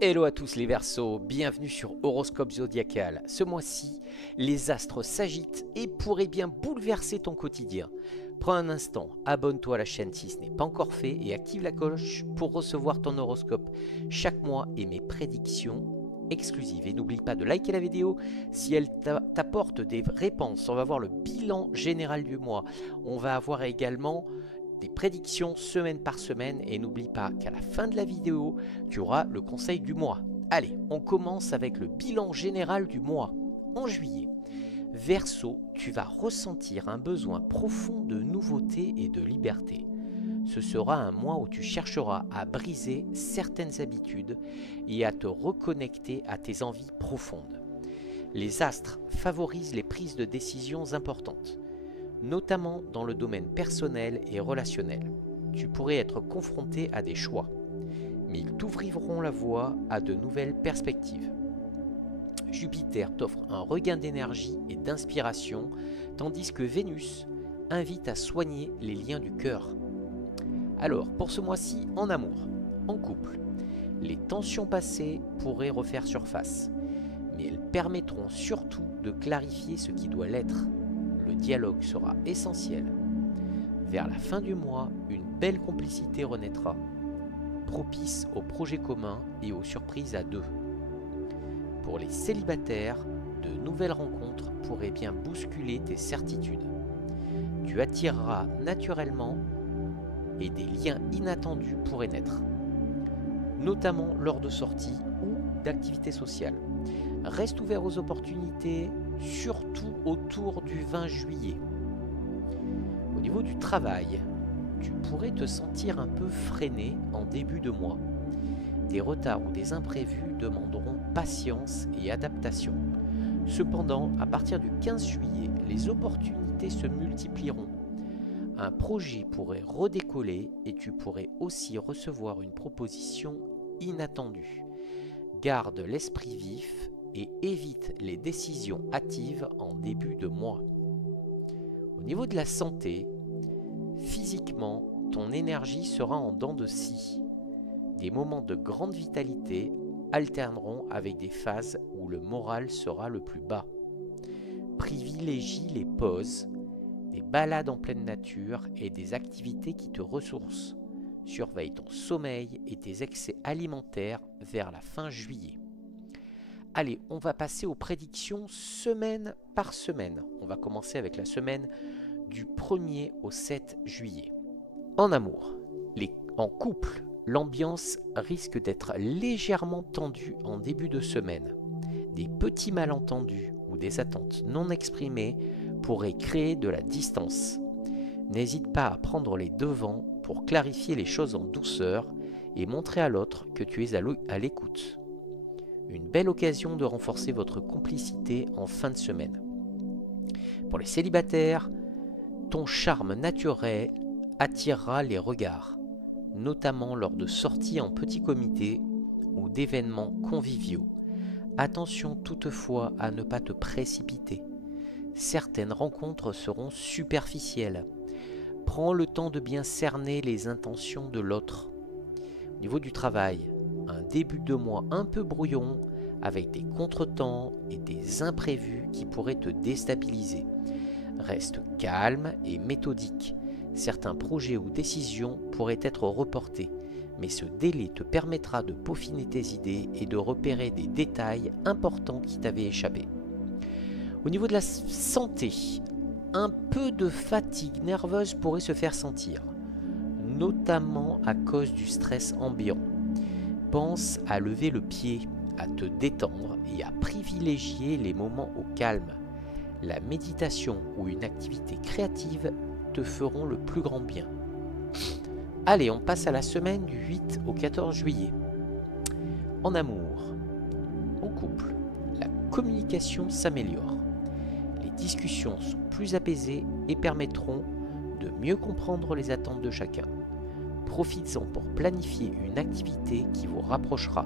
Hello à tous les Verseaux, bienvenue sur Horoscope Zodiacal. Ce mois-ci, les astres s'agitent et pourraient bien bouleverser ton quotidien. Prends un instant, abonne-toi à la chaîne si ce n'est pas encore fait et active la cloche pour recevoir ton horoscope chaque mois et mes prédictions exclusives. Et n'oublie pas de liker la vidéo si elle t'apporte des réponses. On va voir le bilan général du mois. On va avoir également des prédictions semaine par semaine et n'oublie pas qu'à la fin de la vidéo, tu auras le conseil du mois. Allez, on commence avec le bilan général du mois. En juillet, Verseau, tu vas ressentir un besoin profond de nouveauté et de liberté. Ce sera un mois où tu chercheras à briser certaines habitudes et à te reconnecter à tes envies profondes. Les astres favorisent les prises de décisions importantes, notamment dans le domaine personnel et relationnel. Tu pourrais être confronté à des choix, mais ils t'ouvriront la voie à de nouvelles perspectives. Jupiter t'offre un regain d'énergie et d'inspiration, tandis que Vénus invite à soigner les liens du cœur. Alors, pour ce mois-ci, en amour, en couple, les tensions passées pourraient refaire surface, mais elles permettront surtout de clarifier ce qui doit l'être. Le dialogue sera essentiel. Vers la fin du mois, une belle complicité renaîtra, propice aux projets communs et aux surprises à deux. Pour les célibataires, de nouvelles rencontres pourraient bien bousculer tes certitudes. Tu attireras naturellement et des liens inattendus pourraient naître, notamment lors de sorties ou d'activités sociales. Reste ouvert aux opportunités, surtout autour du 20 juillet. Au niveau du travail, tu pourrais te sentir un peu freiné en début de mois. Des retards ou des imprévus demanderont patience et adaptation. Cependant, à partir du 15 juillet, les opportunités se multiplieront. Un projet pourrait redécoller et tu pourrais aussi recevoir une proposition inattendue. Garde l'esprit vif et évite les décisions hâtives en début de mois. Au niveau de la santé, physiquement, ton énergie sera en dents de scie. Des moments de grande vitalité alterneront avec des phases où le moral sera le plus bas. Privilégie les pauses, des balades en pleine nature et des activités qui te ressourcent. Surveille ton sommeil et tes excès alimentaires vers la fin juillet. Allez, on va passer aux prédictions semaine par semaine. On va commencer avec la semaine du 1er au 7 juillet. En amour, en couple, l'ambiance risque d'être légèrement tendue en début de semaine. Des petits malentendus ou des attentes non exprimées pourraient créer de la distance. N'hésite pas à prendre les devants pour clarifier les choses en douceur et montrer à l'autre que tu es à l'écoute. Une belle occasion de renforcer votre complicité en fin de semaine. Pour les célibataires, ton charme naturel attirera les regards, notamment lors de sorties en petit comité ou d'événements conviviaux. Attention toutefois à ne pas te précipiter. Certaines rencontres seront superficielles. Prends le temps de bien cerner les intentions de l'autre. Au niveau du travail, un début de mois un peu brouillon avec des contretemps et des imprévus qui pourraient te déstabiliser. Reste calme et méthodique. Certains projets ou décisions pourraient être reportés, mais ce délai te permettra de peaufiner tes idées et de repérer des détails importants qui t'avaient échappé. Au niveau de la santé, un peu de fatigue nerveuse pourrait se faire sentir, notamment à cause du stress ambiant. Pense à lever le pied, à te détendre et à privilégier les moments au calme. La méditation ou une activité créative te feront le plus grand bien. Allez, on passe à la semaine du 8 au 14 juillet. En amour, en couple, la communication s'améliore. Les discussions sont plus apaisées et permettront de mieux comprendre les attentes de chacun. Profites-en pour planifier une activité qui vous rapprochera.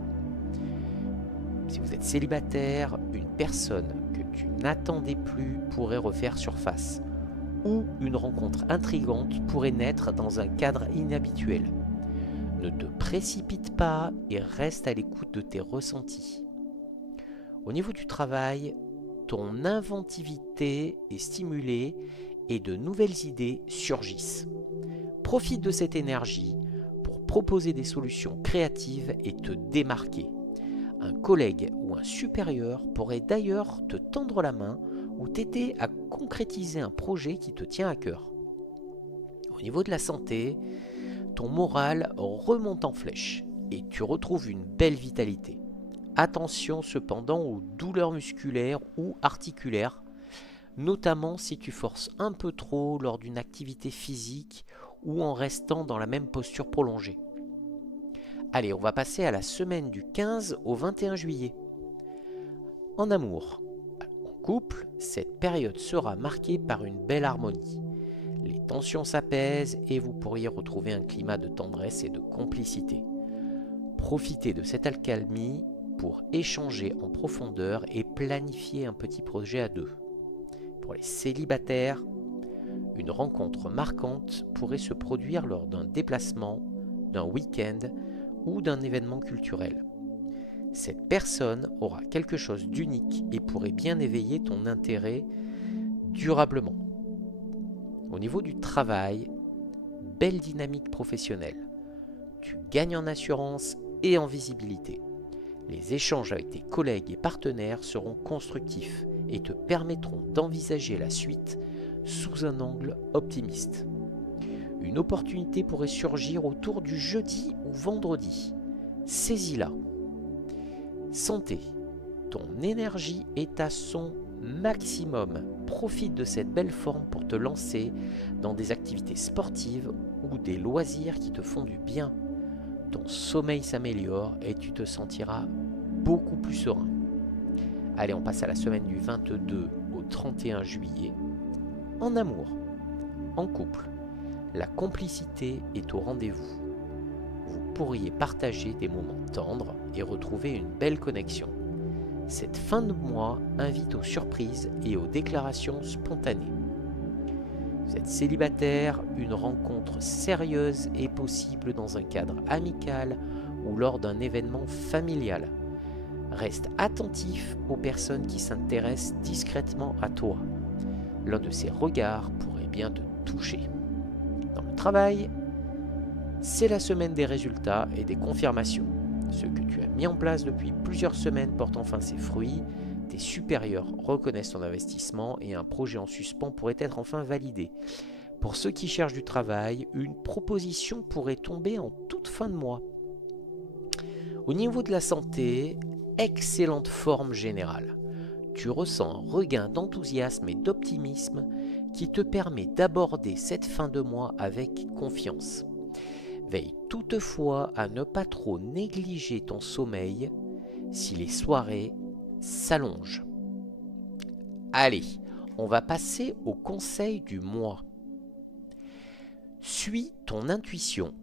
Si vous êtes célibataire, une personne que tu n'attendais plus pourrait refaire surface, ou une rencontre intrigante pourrait naître dans un cadre inhabituel. Ne te précipite pas et reste à l'écoute de tes ressentis. Au niveau du travail, ton inventivité est stimulée et de nouvelles idées surgissent. Profite de cette énergie pour proposer des solutions créatives et te démarquer. Un collègue ou un supérieur pourrait d'ailleurs te tendre la main ou t'aider à concrétiser un projet qui te tient à cœur. Au niveau de la santé, ton moral remonte en flèche et tu retrouves une belle vitalité. Attention cependant aux douleurs musculaires ou articulaires, notamment si tu forces un peu trop lors d'une activité physique ou en restant dans la même posture prolongée. Allez, on va passer à la semaine du 15 au 21 juillet. En amour, en couple, cette période sera marquée par une belle harmonie. Les tensions s'apaisent et vous pourriez retrouver un climat de tendresse et de complicité. Profitez de cette accalmie pour échanger en profondeur et planifier un petit projet à deux. Pour les célibataires, une rencontre marquante pourrait se produire lors d'un déplacement, d'un week-end ou d'un événement culturel. Cette personne aura quelque chose d'unique et pourrait bien éveiller ton intérêt durablement. Au niveau du travail, belle dynamique professionnelle. Tu gagnes en assurance et en visibilité. Les échanges avec tes collègues et partenaires seront constructifs et te permettront d'envisager la suite sous un angle optimiste. Une opportunité pourrait surgir autour du jeudi ou vendredi. Saisis-la. Santé. Ton énergie est à son maximum. Profite de cette belle forme pour te lancer dans des activités sportives ou des loisirs qui te font du bien. Ton sommeil s'améliore et tu te sentiras beaucoup plus serein. Allez, on passe à la semaine du 22 au 31 juillet. En amour, en couple, la complicité est au rendez-vous. Vous pourriez partager des moments tendres et retrouver une belle connexion. Cette fin de mois invite aux surprises et aux déclarations spontanées. Vous êtes célibataire, une rencontre sérieuse est possible dans un cadre amical ou lors d'un événement familial. Reste attentif aux personnes qui s'intéressent discrètement à toi. L'un de ces regards pourrait bien te toucher. Dans le travail, c'est la semaine des résultats et des confirmations. Ce que tu as mis en place depuis plusieurs semaines porte enfin ses fruits. Tes supérieurs reconnaissent ton investissement et un projet en suspens pourrait être enfin validé. Pour ceux qui cherchent du travail, une proposition pourrait tomber en toute fin de mois. Au niveau de la santé, excellente forme générale. Tu ressens un regain d'enthousiasme et d'optimisme qui te permet d'aborder cette fin de mois avec confiance. Veille toutefois à ne pas trop négliger ton sommeil si les soirées s'allongent. Allez, on va passer au conseil du mois. Suis ton intuition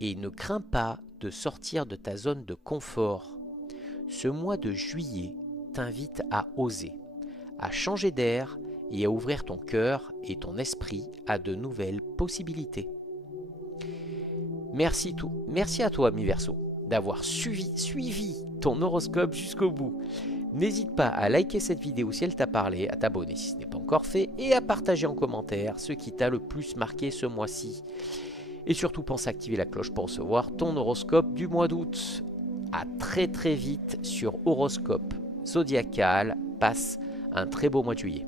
et ne crains pas de sortir de ta zone de confort. Ce mois de juillet t'invite à oser, à changer d'air et à ouvrir ton cœur et ton esprit à de nouvelles possibilités. Merci à toi, Mi-Verseau, d'avoir suivi ton horoscope jusqu'au bout. N'hésite pas à liker cette vidéo si elle t'a parlé, à t'abonner si ce n'est pas encore fait et à partager en commentaire ce qui t'a le plus marqué ce mois-ci. Et surtout, pense à activer la cloche pour recevoir ton horoscope du mois d'août. À très vite sur Horoscope Zodiacal. Passe un très beau mois de juillet.